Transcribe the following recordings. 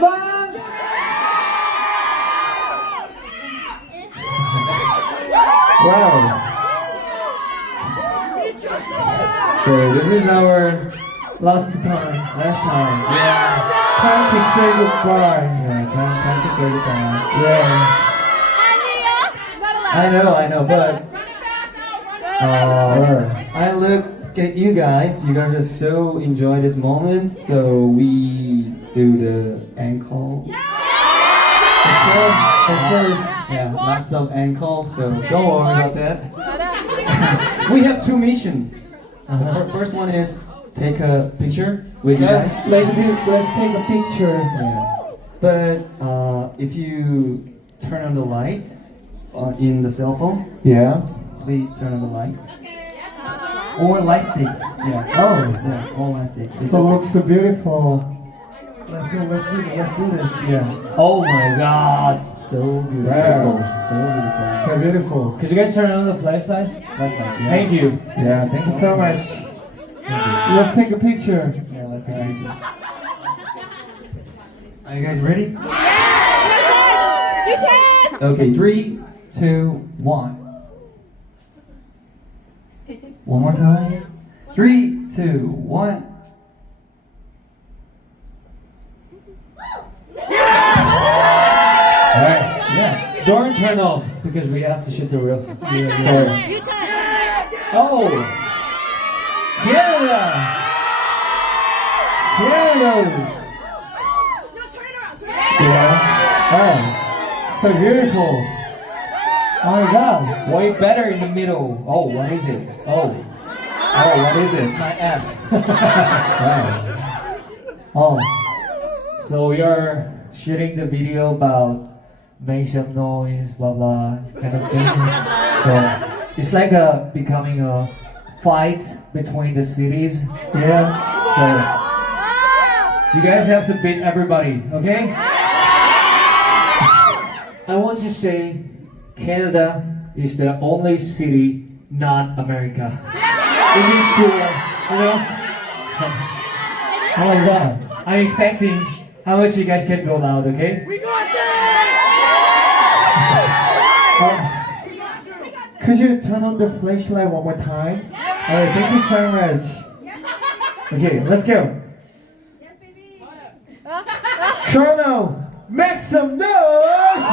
one. Wow. So this is our last time. Yeah. Time to say goodbye. Yeah, time to say goodbye. Yeah. I know, but I look at you guys. You guys just so enjoy this moment. So we do the ankle. Of course. Yeah, lots of ankle. So don't worry about that. We have two missions. The first one is take a picture with you guys. Let's take a picture. Yeah. But if you turn on the light in the cell phone, Yeah. please turn on the light. Or light stick. Yeah. Oh. Yeah. Or light stick. So looks so beautiful. Let's go. Let's do this. Yeah. Oh my god. So beautiful. Wow. So beautiful. So beautiful. Could you guys turn on the flashlights? That's like, yeah. Thank you. Yeah, thank you so much. Let's take a picture. Yeah, let's take a picture. Are you guys ready? Yuchan! Okay, 3, 2, 1. One more time. 3, 2, 1. Alright. Yeah. Don't turn off because we have to shoot the reels. Sorry. Oh! Canada! Canada! Yeah. Oh, so beautiful. Oh my God. Way better in the middle. Oh, what is it? Oh. Oh, what is it? My abs. Wow. Oh, So we are shooting the video about make some noise, blah blah, kind of thing. So it's like becoming a fight between the cities. yeah. So you guys have to beat everybody, okay? I want to say Canada is the only city not America. It needs to, you know. Oh my God. I'm expecting how much you guys can go loud, okay? Could you turn on the flashlight one more time? Alright, thank you so much. Okay, let's go. Chrono, make some noise!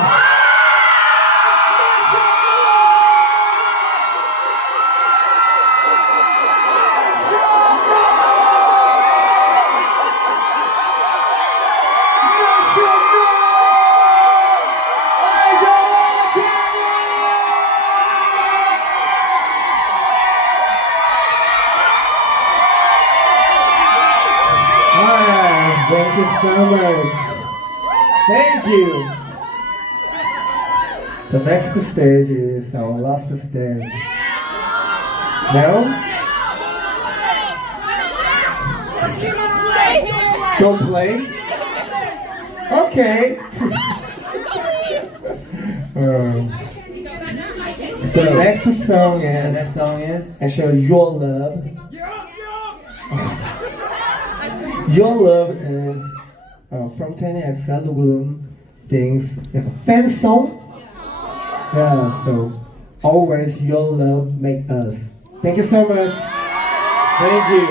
Thank you so much. Thank you. The next stage is our last stage. No? Don't play? Okay. So the next song The is next song is actually Your Love. Your Love is from 10X album things fan song. Yeah, so always your love make us. Thank you so much. Thank you.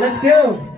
Let's go.